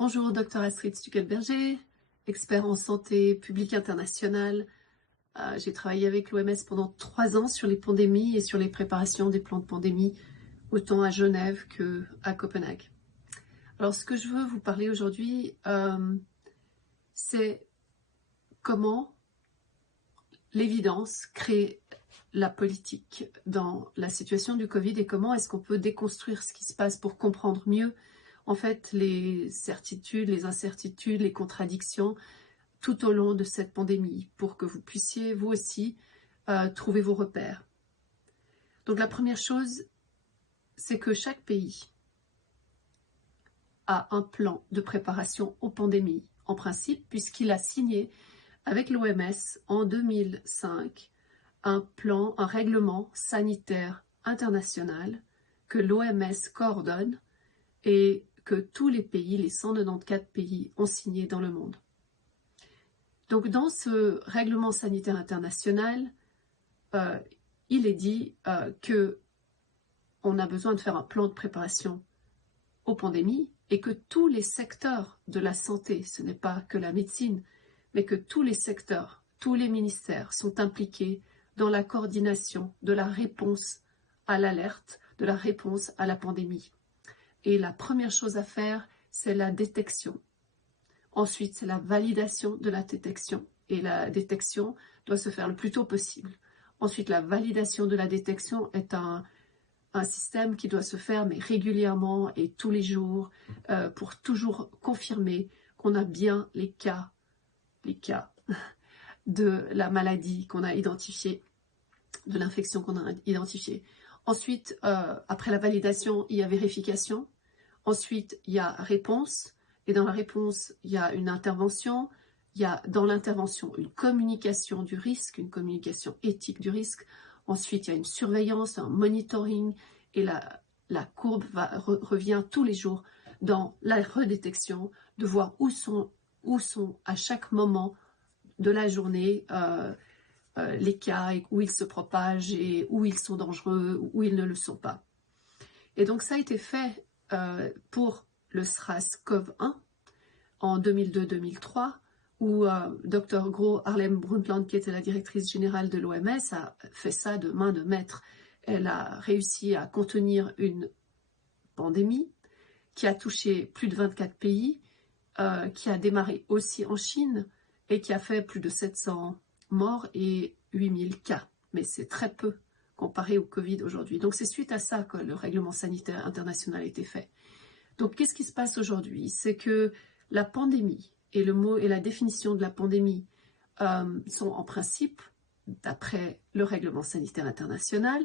Bonjour, Dr Astrid Stuckelberger, expert en santé publique internationale. J'ai travaillé avec l'OMS pendant 3 ans sur les pandémies et sur les préparations des plans de pandémie, autant à Genève qu'à Copenhague. Alors, ce que je veux vous parler aujourd'hui, c'est comment l'évidence crée la politique dans la situation du Covid et comment est-ce qu'on peut déconstruire ce qui se passe pour comprendre mieux en fait les certitudes, les incertitudes, les contradictions tout au long de cette pandémie pour que vous puissiez vous aussi trouver vos repères. Donc la première chose, c'est que chaque pays a un plan de préparation aux pandémies en principe puisqu'il a signé avec l'OMS en 2005 un règlement sanitaire international que l'OMS coordonne et que tous les pays, les 194 pays, ont signé dans le monde. Donc dans ce règlement sanitaire international, il est dit qu'on a besoin de faire un plan de préparation aux pandémies et que tous les secteurs de la santé, ce n'est pas que la médecine, mais que tous les secteurs, tous les ministères sont impliqués dans la coordination de la réponse à l'alerte, de la réponse à la pandémie. Et la première chose à faire, c'est la détection. Ensuite, c'est la validation de la détection. Et la détection doit se faire le plus tôt possible. Ensuite, la validation de la détection est un système qui doit se faire mais régulièrement et tous les jours pour toujours confirmer qu'on a bien les cas de la maladie qu'on a identifiée, de l'infection qu'on a identifiée. Ensuite, après la validation, il y a vérification. Ensuite, il y a réponse. Et dans la réponse, il y a une intervention. Il y a dans l'intervention une communication du risque, une communication éthique du risque. Ensuite, il y a une surveillance, un monitoring. Et la courbe revient tous les jours dans la redétection, de voir où sont à chaque moment de la journée les cas, et où ils se propagent et où ils sont dangereux, où ils ne le sont pas. Et donc ça a été fait pour le SRAS-CoV-1 en 2002-2003, où Dr Gro Harlem Brundtland, qui était la directrice générale de l'OMS, a fait ça de main de maître. Elle a réussi à contenir une pandémie qui a touché plus de 24 pays, qui a démarré aussi en Chine et qui a fait plus de 700 morts et 8000 cas. Mais c'est très peu comparé au Covid aujourd'hui. Donc c'est suite à ça que le règlement sanitaire international a été fait. Donc qu'est-ce qui se passe aujourd'hui? C'est que la pandémie et le mot et la définition de la pandémie sont en principe, d'après le règlement sanitaire international,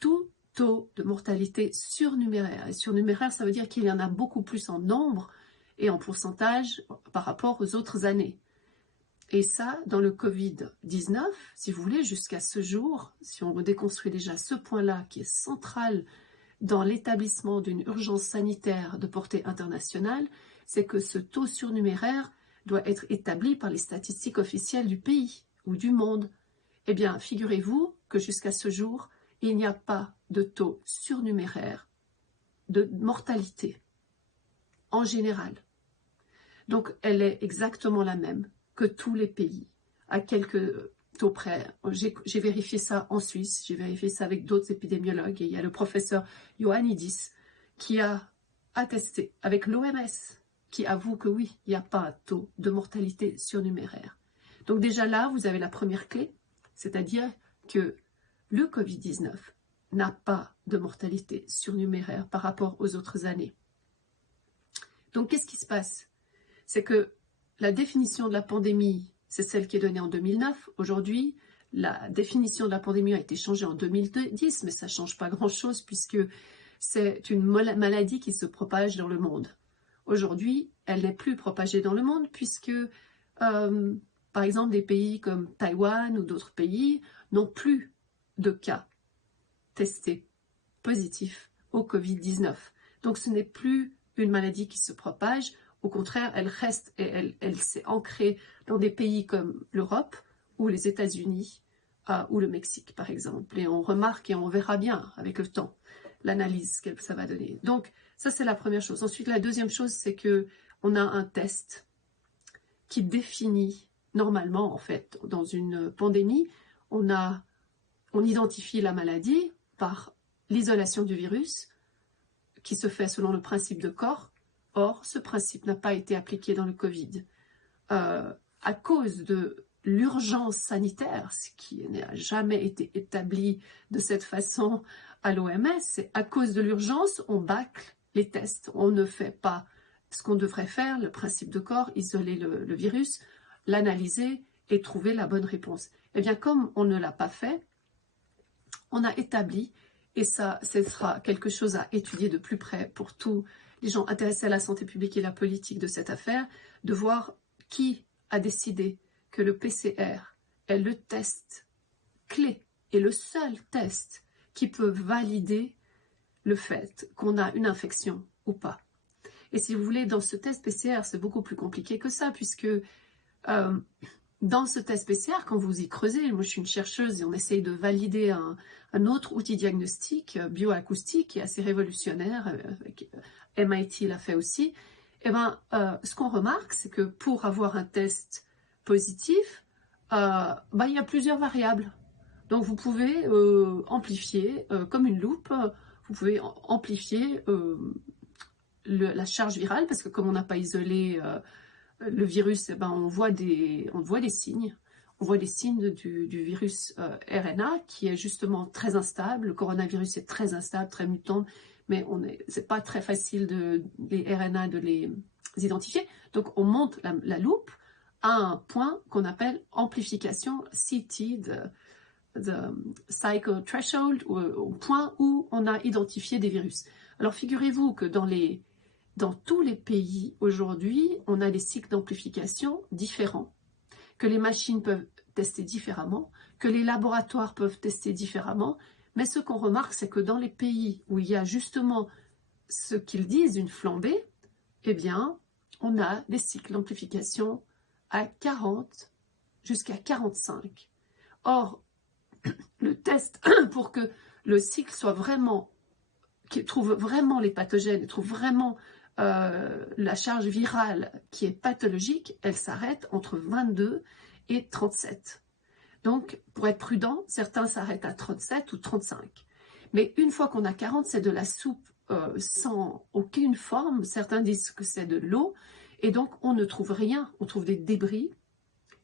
tout taux de mortalité surnuméraire. Et surnuméraire, ça veut dire qu'il y en a beaucoup plus en nombre et en pourcentage par rapport aux autres années. Et ça, dans le Covid-19, si vous voulez, jusqu'à ce jour, si on déconstruit déjà ce point-là qui est central dans l'établissement d'une urgence sanitaire de portée internationale, c'est que ce taux surnuméraire doit être établi par les statistiques officielles du pays ou du monde. Eh bien, figurez-vous que jusqu'à ce jour, il n'y a pas de taux surnuméraire de mortalité en général. Donc, elle est exactement la même que tous les pays, à quelques taux près. J'ai vérifié ça en Suisse, j'ai vérifié ça avec d'autres épidémiologues, et il y a le professeur Ioannidis qui a attesté avec l'OMS, qui avoue que oui, il n'y a pas un taux de mortalité surnuméraire. Donc déjà là, vous avez la première clé, c'est-à-dire que le Covid-19 n'a pas de mortalité surnuméraire par rapport aux autres années. Donc qu'est-ce qui se passe? C'est que la définition de la pandémie, c'est celle qui est donnée en 2009. Aujourd'hui, la définition de la pandémie a été changée en 2010, mais ça ne change pas grand-chose puisque c'est une maladie qui se propage dans le monde. Aujourd'hui, elle n'est plus propagée dans le monde puisque, par exemple, des pays comme Taïwan ou d'autres pays n'ont plus de cas testés positifs au Covid-19. Donc ce n'est plus une maladie qui se propage. Au contraire, elle reste et elle s'est ancrée dans des pays comme l'Europe ou les États-Unis ou le Mexique, par exemple. Et on remarque et on verra bien avec le temps l'analyse que ça va donner. Donc, ça, c'est la première chose. Ensuite, la deuxième chose, c'est que on a un test qui définit, normalement en fait, dans une pandémie, on identifie la maladie par l'isolation du virus, qui se fait selon le principe de Corr. Or, ce principe n'a pas été appliqué dans le Covid. À cause de l'urgence sanitaire, ce qui n'a jamais été établi de cette façon à l'OMS, c'est à cause de l'urgence, on bâcle les tests. On ne fait pas ce qu'on devrait faire, le principe de Corr, isoler le virus, l'analyser et trouver la bonne réponse. Eh bien, comme on ne l'a pas fait, on a établi, et ça, ce sera quelque chose à étudier de plus près pour tous les gens intéressés à la santé publique et la politique de cette affaire, de voir qui a décidé que le PCR est le test clé et le seul test qui peut valider le fait qu'on a une infection ou pas. Et si vous voulez, dans ce test PCR, c'est beaucoup plus compliqué que ça, puisque dans ce test PCR, quand vous y creusez, moi je suis une chercheuse et on essaye de valider un autre outil diagnostique bioacoustique qui est assez révolutionnaire, MIT l'a fait aussi. Et ce qu'on remarque, c'est que pour avoir un test positif, il y a plusieurs variables. Donc vous pouvez amplifier, comme une loupe, vous pouvez amplifier la charge virale, parce que comme on n'a pas isolé le virus, on voit des signes. On voit des signes du virus RNA qui est justement très instable. Le coronavirus est très instable, très mutant, mais c'est pas très facile les RNA de les identifier. Donc on monte la loupe à un point qu'on appelle amplification CT, the cycle threshold, au point où on a identifié des virus. Alors figurez-vous que dans tous les pays aujourd'hui, on a des cycles d'amplification différents, que les machines peuvent tester différemment, que les laboratoires peuvent tester différemment, mais ce qu'on remarque, c'est que dans les pays où il y a justement ce qu'ils disent, une flambée, eh bien, on a des cycles d'amplification à 40 jusqu'à 45. Or, le test pour que le cycle soit vraiment, qui trouve vraiment les pathogènes, trouve vraiment la charge virale qui est pathologique, elle s'arrête entre 22 et 37. Donc, pour être prudent, certains s'arrêtent à 37 ou 35. Mais une fois qu'on a 40, c'est de la soupe sans aucune forme. Certains disent que c'est de l'eau. Et donc, on ne trouve rien. On trouve des débris.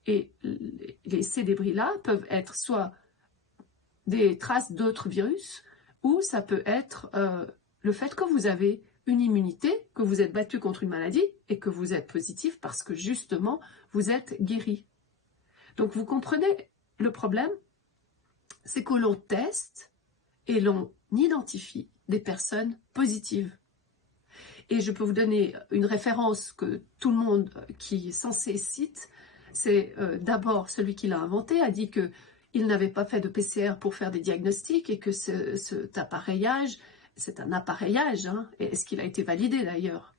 Et ces débris-là peuvent être soit des traces d'autres virus, ou ça peut être le fait que vous avez une immunité, que vous êtes battu contre une maladie et que vous êtes positif parce que justement, vous êtes guéri. Donc, vous comprenez le problème, c'est que l'on teste et l'on identifie des personnes positives. Et je peux vous donner une référence que tout le monde qui est censé cite. C'est d'abord celui qui l'a inventé, a dit qu'il n'avait pas fait de PCR pour faire des diagnostics et que cet appareillage, c'est un appareillage, hein, et est-ce qu'il a été validé d'ailleurs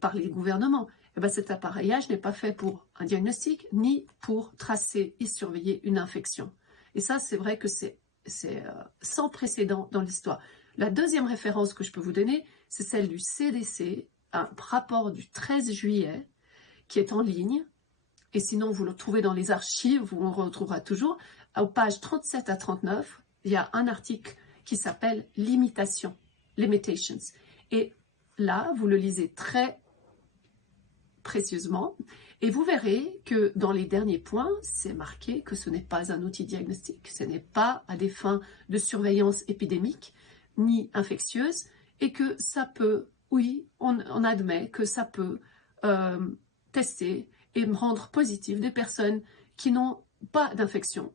par les gouvernements? Et bien, cet appareillage n'est pas fait pour un diagnostic ni pour tracer et surveiller une infection. Et ça, c'est vrai que c'est sans précédent dans l'histoire. La deuxième référence que je peux vous donner, c'est celle du CDC, un rapport du 13 juillet qui est en ligne. Et sinon, vous le trouvez dans les archives, où on le retrouvera toujours. Aux pages 37 à 39, il y a un article qui s'appelle « Limitations », « Limitations ». Et là, vous le lisez très précieusement, et vous verrez que dans les derniers points, c'est marqué que ce n'est pas un outil diagnostique, ce n'est pas à des fins de surveillance épidémique, ni infectieuse, et que ça peut, oui, on admet que ça peut tester et rendre positif des personnes qui n'ont pas d'infection,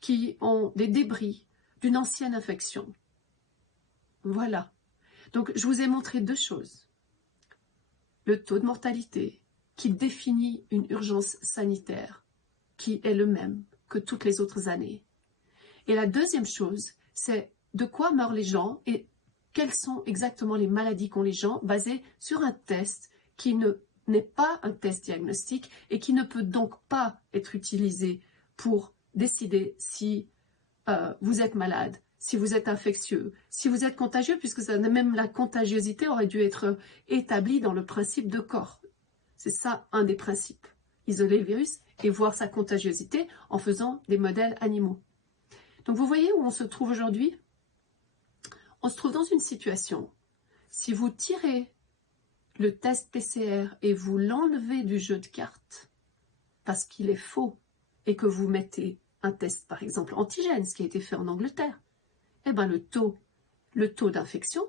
qui ont des débris d'une ancienne infection. Voilà. Donc, je vous ai montré deux choses. Le taux de mortalité qui définit une urgence sanitaire qui est le même que toutes les autres années. Et la deuxième chose, c'est de quoi meurent les gens et quelles sont exactement les maladies qu'ont les gens basées sur un test qui n'est pas un test diagnostique et qui ne peut donc pas être utilisé pour décider si vous êtes malade, si vous êtes infectieux, si vous êtes contagieux, puisque même la contagiosité aurait dû être établie dans le principe de Corr. C'est ça un des principes. Isoler le virus et voir sa contagiosité en faisant des modèles animaux. Donc vous voyez où on se trouve aujourd'hui? On se trouve dans une situation, si vous tirez le test PCR et vous l'enlevez du jeu de cartes parce qu'il est faux et que vous mettez un test par exemple antigène, ce qui a été fait en Angleterre, eh ben le taux d'infection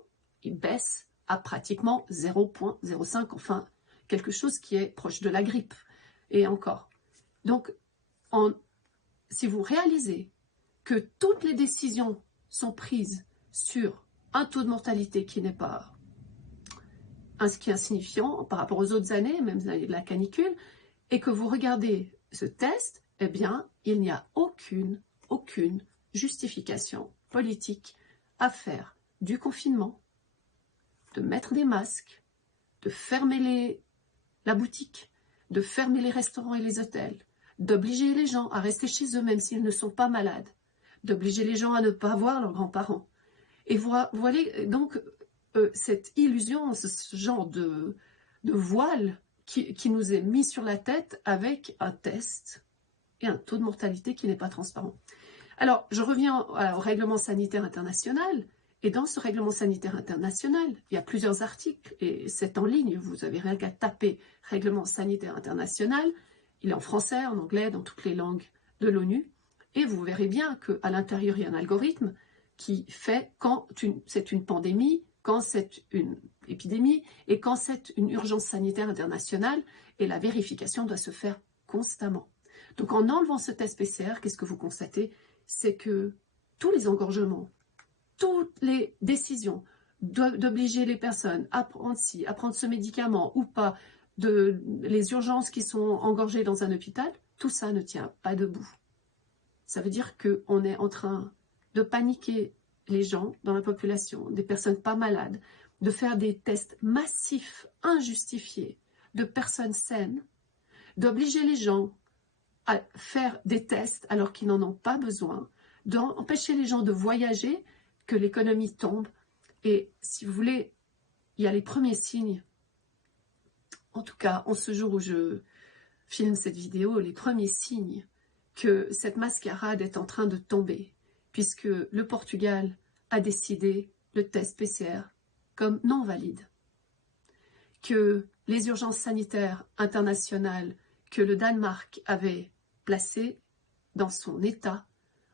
il baisse à pratiquement 0,05, enfin quelque chose qui est proche de la grippe et encore. Donc si vous réalisez que toutes les décisions sont prises sur un taux de mortalité qui n'est pas qui est insignifiant par rapport aux autres années, même l'année de la canicule, et que vous regardez ce test, eh bien, il n'y a aucune justification politique à faire du confinement, de mettre des masques, de fermer la boutique, de fermer les restaurants et les hôtels, d'obliger les gens à rester chez eux même s'ils ne sont pas malades, d'obliger les gens à ne pas voir leurs grands-parents. Et voilà donc cette illusion, ce genre de voile qui nous est mis sur la tête avec un test et un taux de mortalité qui n'est pas transparent. Alors, je reviens au règlement sanitaire international, et dans ce règlement sanitaire international, il y a plusieurs articles, et c'est en ligne, vous avez rien qu'à taper règlement sanitaire international, il est en français, en anglais, dans toutes les langues de l'ONU, et vous verrez bien qu'à l'intérieur, il y a un algorithme qui fait quand c'est une pandémie, quand c'est une épidémie, et quand c'est une urgence sanitaire internationale, et la vérification doit se faire constamment. Donc en enlevant ce test PCR, qu'est-ce que vous constatez? C'est que tous les engorgements, toutes les décisions d'obliger les personnes à prendre à prendre ce médicament ou pas, les urgences qui sont engorgées dans un hôpital, tout ça ne tient pas debout. Ça veut dire qu'on est en train de paniquer les gens dans la population, des personnes pas malades, de faire des tests massifs, injustifiés, de personnes saines, d'obliger les gens à faire des tests alors qu'ils n'en ont pas besoin, d'empêcher les gens de voyager, que l'économie tombe. Et si vous voulez, il y a les premiers signes, en tout cas en ce jour où je filme cette vidéo, les premiers signes que cette mascarade est en train de tomber, puisque le Portugal a décidé le test PCR comme non valide, que les urgences sanitaires internationales que le Danemark avait placées dans son État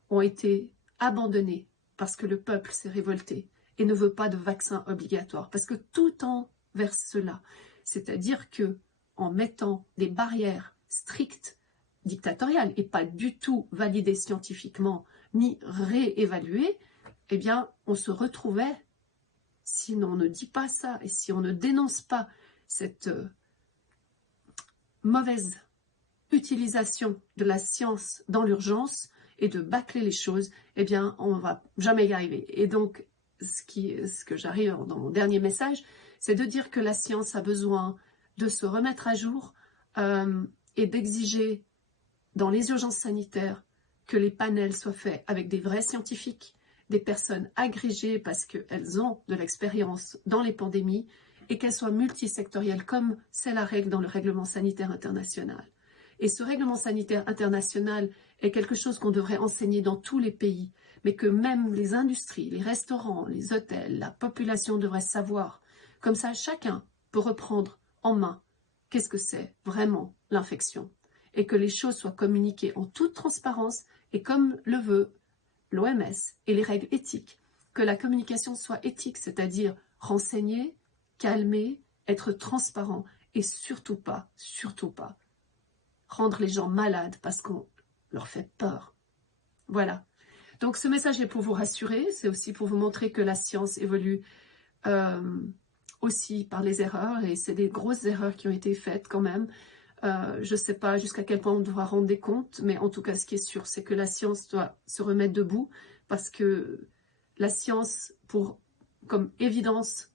ont été abandonnées parce que le peuple s'est révolté et ne veut pas de vaccin obligatoire, parce que tout tend vers cela, c'est-à-dire que en mettant des barrières strictes, dictatoriales et pas du tout validées scientifiquement ni réévaluées, eh bien on se retrouvait, si on ne dit pas ça et si on ne dénonce pas cette mauvaise utilisation de la science dans l'urgence et de bâcler les choses, eh bien, on ne va jamais y arriver. Et donc, ce que j'arrive dans mon dernier message, c'est de dire que la science a besoin de se remettre à jour et d'exiger dans les urgences sanitaires que les panels soient faits avec des vrais scientifiques, des personnes agrégées parce qu'elles ont de l'expérience dans les pandémies et qu'elles soient multisectorielles comme c'est la règle dans le règlement sanitaire international. Et ce règlement sanitaire international est quelque chose qu'on devrait enseigner dans tous les pays, mais que même les industries, les restaurants, les hôtels, la population devrait savoir. Comme ça, chacun peut reprendre en main qu'est-ce que c'est vraiment l'infection et que les choses soient communiquées en toute transparence et comme le veut l'OMS et les règles éthiques, que la communication soit éthique, c'est-à-dire renseigner, calmer, être transparent et surtout pas, rendre les gens malades parce qu'on leur fait peur. Voilà. Donc ce message est pour vous rassurer, c'est aussi pour vous montrer que la science évolue aussi par les erreurs, et c'est des grosses erreurs qui ont été faites quand même. Je ne sais pas jusqu'à quel point on devra rendre des comptes, mais en tout cas ce qui est sûr, c'est que la science doit se remettre debout, parce que la science, comme évidence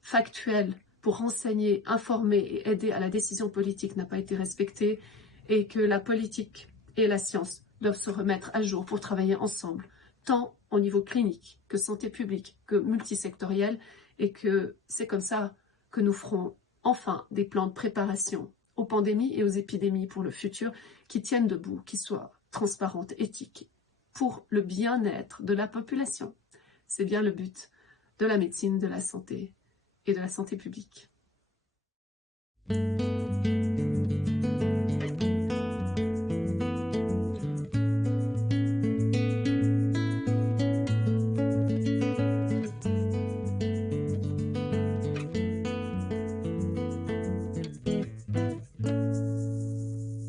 factuelle, pour renseigner, informer et aider à la décision politique n'a pas été respectée, et que la politique et la science doivent se remettre à jour pour travailler ensemble, tant au niveau clinique que santé publique, que multisectoriel, et que c'est comme ça que nous ferons enfin des plans de préparation aux pandémies et aux épidémies pour le futur, qui tiennent debout, qui soient transparentes, éthiques, pour le bien-être de la population. C'est bien le but de la médecine, de la santé et de la santé publique.